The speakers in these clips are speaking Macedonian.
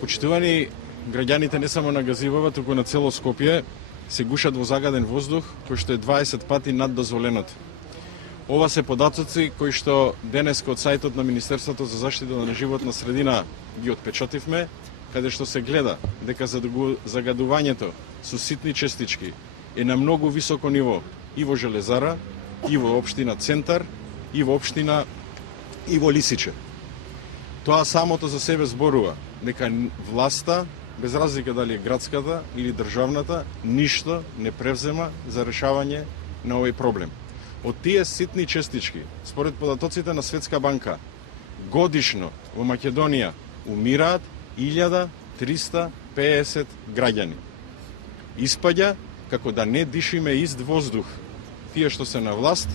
Почитувани граѓаните не само на Газибава, туку на цело Скопје се гушат во загаден воздух кој што е 20 пати над дозволеното. Ова се податоци кои што денеска од сајтот на Министерството за заштита на животна средина ги отпечативме, каде што се гледа дека загадувањето со ситни честички е на многу високо ниво и во Железара, и во општина Центар, и во општина и во Лисиче. Тоа самото за себе зборува дека власта, без разлика дали е градската или државната, ништо не превзема за решавање на овој проблем. Од тие ситни честички, според податоците на Светска банка, годишно во Македонија умираат 1350 граѓани. Испаѓа како да не дишиме ист воздух тие што се на власт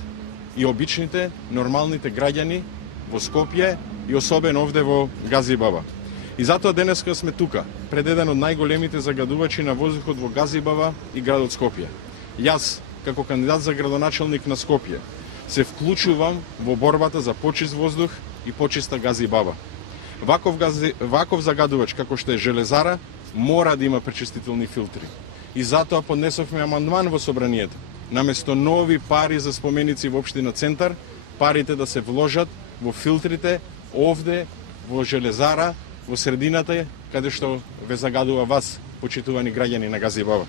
и обичните, нормалните граѓани во Скопје и особено овде во Газибава. И затоа денеска сме тука, пред еден од најголемите загадувачи на воздухот во Газибава и градот Скопје. Јас, како кандидат за градоначелник на Скопје, се вклучувам во борбата за почист воздух и почиста Газибава. Ваков загадувач како што е Железара мора да има пречистителни филтри. И затоа поднесовме амандман во собранието. Наместо нови пари за споменици во општина Центар, парите да се вложат во филтрите овде во Железара, во средината каде што ве загадува вас, почитувани граѓани на Газибава.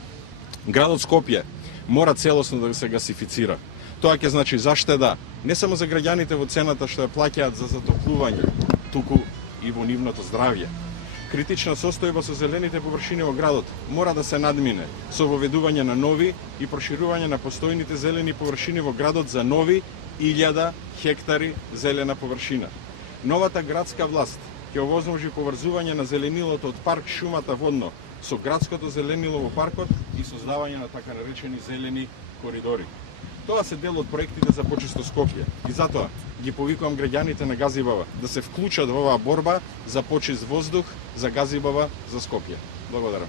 Градот Скопје мора целосно да се гасифицира. Тоа ќе значи заштеда не само за граѓаните во цената што ја плаќаат за затоплување, туку и во нивното здравје. Критична состојба со зелените површини во градот мора да се надмине со воведување на нови и проширување на постојните зелени површини во градот за нови 1000 хектари зелена површина. Новата градска власт ќе овозможи поврзување на зеленилото од парк шумата водно со градското зеленило во паркот и создавање на така наречени зелени коридори. Тоа се дел од проектите за почисто Скопје и затоа ги повикувам граѓаните на Газибава да се вклучат во оваа борба за почист воздух за Газибава, за Скопје. Благодарам.